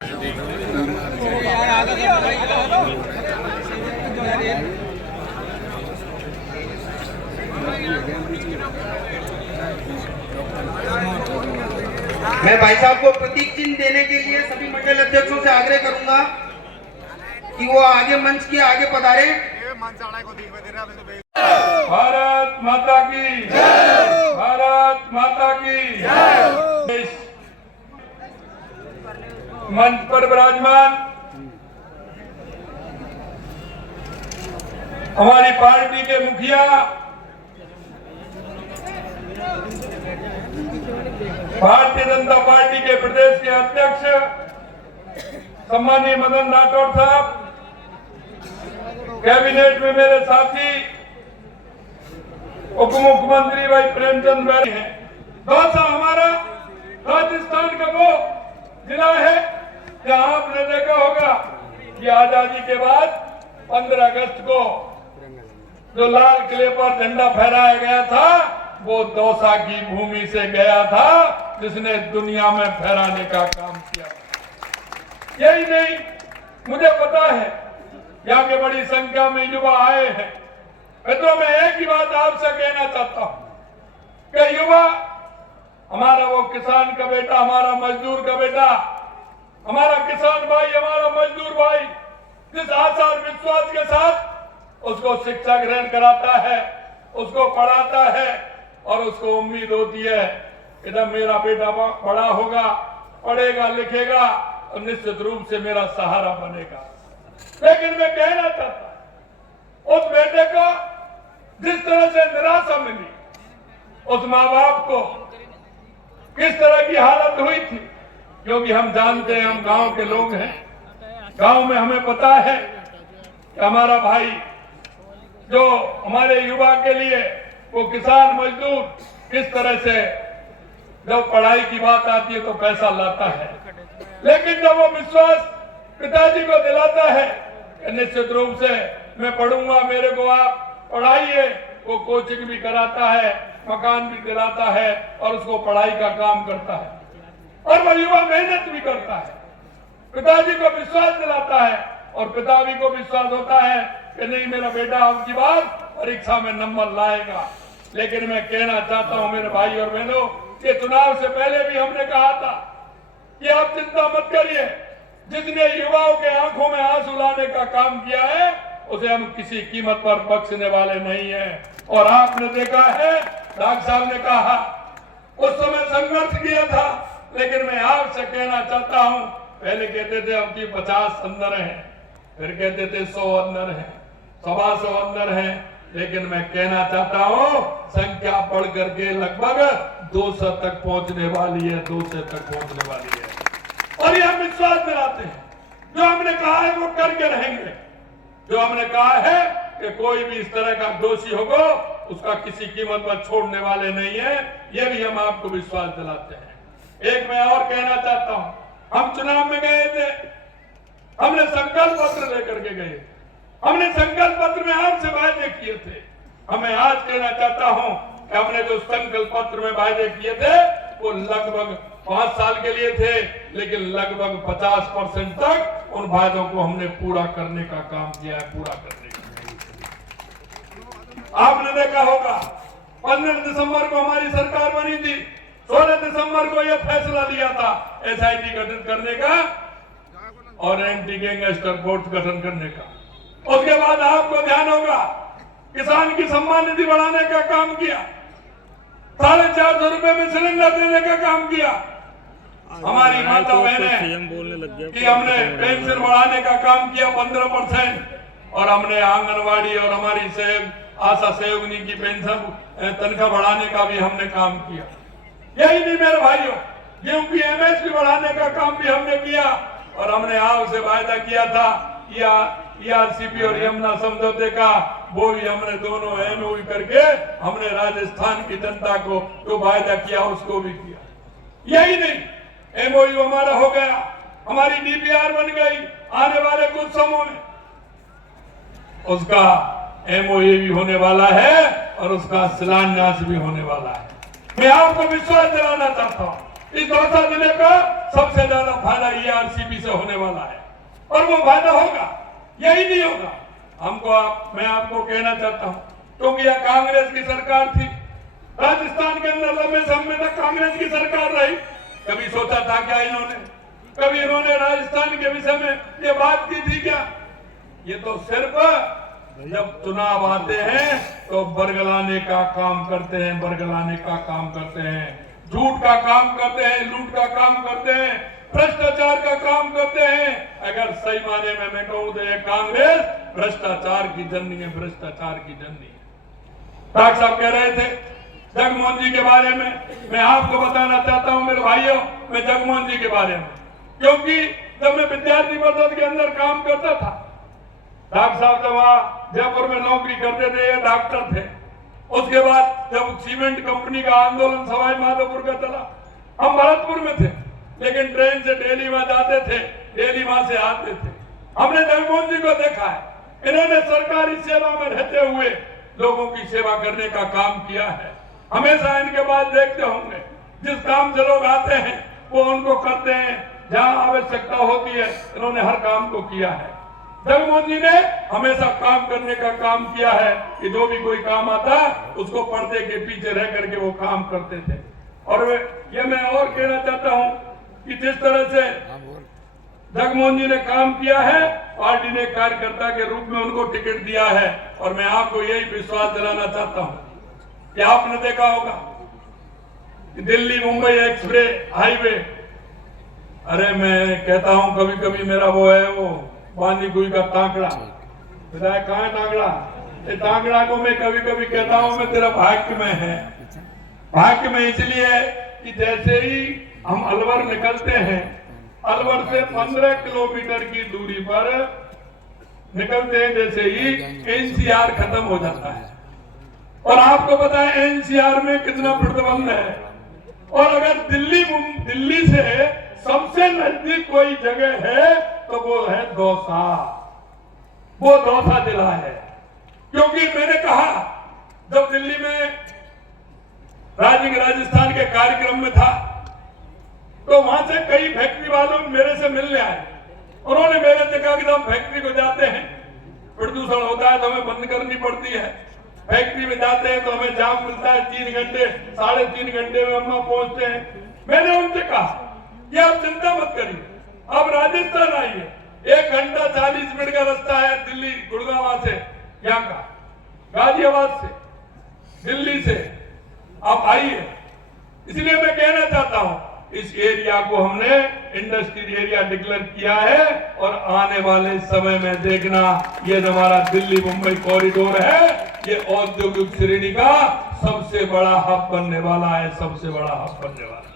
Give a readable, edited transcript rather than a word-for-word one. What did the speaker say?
मैं भाई साहब को प्रतीक चिन्ह देने के लिए सभी मंडल अध्यक्षों से आग्रह करूंगा कि वो आगे मंच के आगे पधारे। भारत माता की जय, भारत माता की जय। मंच पर विराजमान हमारी पार्टी के मुखिया भारतीय जनता पार्टी के प्रदेश के अध्यक्ष सम्मानीय मदन राठौड़ साहब, कैबिनेट में मेरे साथी उप मुख्यमंत्री भाई प्रेमचंद बैरी हैं। दौसा हमारा राजस्थान का वो जिला है जहां आपने देखा होगा कि आजादी के बाद 15 अगस्त को जो लाल किले पर झंडा फहराया गया था वो दौसा की भूमि से गया था, जिसने दुनिया में फहराने का काम किया। यही नहीं, मुझे पता है यहाँ के बड़ी संख्या में युवा आए हैं। मित्रों, मैं एक ही बात आपसे कहना चाहता हूं कि युवा हमारा वो किसान का बेटा, हमारा मजदूर का बेटा, हमारा किसान भाई, हमारा मजदूर भाई जिस आशा और विश्वास के साथ उसको शिक्षा ग्रहण कराता है, उसको पढ़ाता है और उसको उम्मीद होती है कि जब मेरा बेटा बड़ा होगा, पढ़ेगा लिखेगा और निश्चित रूप से मेरा सहारा बनेगा। लेकिन मैं कहना चाहता हूं, उस बेटे को जिस तरह से निराशा मिली, उस माँ बाप को किस तरह की हालत हुई थी, क्योंकि हम जानते हैं, हम गांव के लोग हैं, गांव में हमें पता है कि हमारा भाई जो हमारे युवा के लिए वो किसान मजदूर किस तरह से जब पढ़ाई की बात आती है तो पैसा लाता है, लेकिन जब वो विश्वास पिताजी को दिलाता है कि निश्चित रूप से मैं पढ़ूंगा, मेरे को आप पढ़ाइए, वो कोचिंग भी कराता है, मकान भी दिलाता है और उसको पढ़ाई का काम करता है और वो युवा मेहनत भी करता है, पिताजी को विश्वास दिलाता है और पिताजी को विश्वास होता है कि नहीं, मेरा बेटा अब की बार परीक्षा में नंबर लाएगा। लेकिन मैं कहना चाहता हूं मेरे भाई और बहनों कि चुनाव से पहले भी हमने कहा था कि आप चिंता मत करिए, जिसने युवाओं के आंखों में आंसू लाने का काम किया है उसे हम किसी कीमत पर बख्शने वाले नहीं हैं। और आपने देखा है, डॉक्टर साहब ने कहा उस समय संघर्ष किया था, लेकिन मैं आपसे कहना चाहता हूं, पहले कहते थे अब की 50 अंदर हैं, फिर कहते थे 100 अंदर हैं, 125 अंदर हैं, लेकिन मैं कहना चाहता हूं संख्या बढ़ करके लगभग 200 तक पहुंचने वाली है, 200 तक पहुंचने वाली है। और ये हम विश्वास दिलाते हैं, जो हमने कहा है वो करके रहेंगे। जो हमने कहा है कि कोई भी इस तरह का दोषी होगा उसका किसी कीमत पर छोड़ने वाले नहीं है, ये भी हम आपको विश्वास दिलाते हैं। एक मैं और कहना चाहता हूं, हम चुनाव में गए थे, हमने संकल्प पत्र लेकर के गए, हमने संकल्प पत्र में आपसे वायदे किए थे। हमें आज कहना चाहता हूं कि हमने जो संकल्प पत्र में वायदे किए थे वो लगभग 5 साल के लिए थे, लेकिन लगभग 50% तक उन वायदों को हमने पूरा करने का काम किया है, पूरा करने का। आपने देखा होगा 15 दिसंबर को हमारी सरकार बनी थी, 16 दिसंबर को यह फैसला लिया था SIT गठन करने का और एंटी गैंगस्टर फोर्स गठन करने का। उसके बाद आपको ध्यान होगा किसान की सम्मान निधि बढ़ाने का काम किया, 450 रुपए में सिलेंडर देने का काम किया। हमारी माता बहनें कि हमने पेंशन बढ़ाने का काम किया 15% और हमने आंगनवाड़ी और हमारी आशा सहयोगिनी की पेंशन तनख्वाह बढ़ाने का भी हमने काम किया। यही नहीं मेरे भाइयों, गेहूं की MSP बढ़ाने का काम भी हमने किया और हमने आपसे वायदा किया था ERCP और यमुना समझौते का, वो भी हमने दोनों MOU करके हमने राजस्थान की जनता को जो वायदा किया उसको भी किया। यही नहीं, MOU हमारा हो गया, हमारी DPR बन गई, आने वाले कुछ समय में उसका MOU भी होने वाला है और उसका शिलान्यास भी होने वाला है। मैं आपको विश्वास दिलाना चाहता हूं इस दौसा जिले का सबसे ज्यादा फायदा ERCP से होने वाला है और वो फायदा होगा, यही नहीं होगा। मैं आपको कहना चाहता हूं, क्योंकि यह कांग्रेस की सरकार थी, राजस्थान के अंदर लंबे समय तक कांग्रेस की सरकार रही। कभी सोचा था क्या कभी इन्होंने राजस्थान के विषय में ये बात की थी क्या? ये तो सिर्फ जब चुनाव आते हैं तो बरगलाने का काम करते हैं, बरगलाने का काम करते हैं, झूठ का काम करते हैं, लूट का काम करते हैं, भ्रष्टाचार का काम करते हैं। अगर सही माने में मैं कहूं तो ये कांग्रेस भ्रष्टाचार की जननी है, भ्रष्टाचार की जननी है। डॉक्टर साहब कह रहे थे जगमोहन जी के बारे में, मैं आपको बताना चाहता हूं मेरे भाइयों, मैं जगमोहन जी के बारे में, क्योंकि जब मैं विद्यार्थी परिषद के अंदर काम करता था, डॉक्टर साहब जब वहां जयपुर में नौकरी करते थे, ये डॉक्टर थे। उसके बाद जब सीमेंट कंपनी का आंदोलन सवाई माधोपुर का चला, हम भरतपुर में थे, लेकिन ट्रेन से डेली वहां जाते थे, डेली वहां से आते थे। हमने जगमोहन जी को देखा है, इन्होंने सरकारी सेवा में रहते हुए लोगों की सेवा करने का काम किया है। हमेशा इनके बाद देखते होंगे, जिस काम से लोग आते हैं वो उनको करते हैं, जहां आवश्यकता होती है इन्होंने हर काम को किया है। जगमोहन जी ने हमेशा काम करने का काम किया है कि जो भी कोई काम आता उसको पर्दे के पीछे रह करके वो काम करते थे। और ये मैं और कहना चाहता हूं कि जिस तरह से जगमोहन जी ने काम किया है, पार्टी ने कार्यकर्ता के रूप में उनको टिकट दिया है। और मैं आपको यही विश्वास दिलाना चाहता हूं कि आपने देखा होगा कि दिल्ली मुंबई एक्सप्रेस हाईवे, अरे मैं कहता हूं कभी कभी मेरा वो है वो बांदी गुई का तांकड़ा, विधायक कहाँ है तांकड़ा? ये तांकड़ा को मैं कभी कभी कहता हूं मैं तेरा भाग्य में है। भाग्य में इसलिए कि जैसे ही हम अलवर निकलते हैं, अलवर से 15 किलोमीटर की दूरी पर निकलते हैं, जैसे ही NCR खत्म हो जाता है। और आपको पता है NCR में कितना प्रतिबंध है। और अगर दिल्ली से सबसे नजदीक कोई जगह है तो वो है दौसा, वो दौसा जिला है। क्योंकि मैंने कहा जब दिल्ली में राजस्थान के कार्यक्रम में था तो वहां से कई फैक्ट्री वालों मेरे से मिलने आए। उन्होंने मेरे से कहा कि हम फैक्ट्री को जाते हैं, प्रदूषण होता है तो हमें बंद करनी पड़ती है, फैक्ट्री में जाते हैं तो हमें जाम मिलता है 3 घंटे 3.5 घंटे में हम पहुंचते हैं। मैंने उनसे कहा कि आप चिंता मत करिए, आप राजस्थान आइए, 1 घंटा 40 मिनट का रास्ता है दिल्ली गुड़गांव से, यहाँ का गाजियाबाद से, दिल्ली से, आप आइए। इसलिए मैं कहना चाहता हूं इस एरिया को हमने इंडस्ट्रियल एरिया डिक्लेयर किया है और आने वाले समय में देखना ये हमारा दिल्ली मुंबई कॉरिडोर है, ये औद्योगिक श्रेणी का सबसे बड़ा हब बनने वाला है, सबसे बड़ा हब बनने वाला है।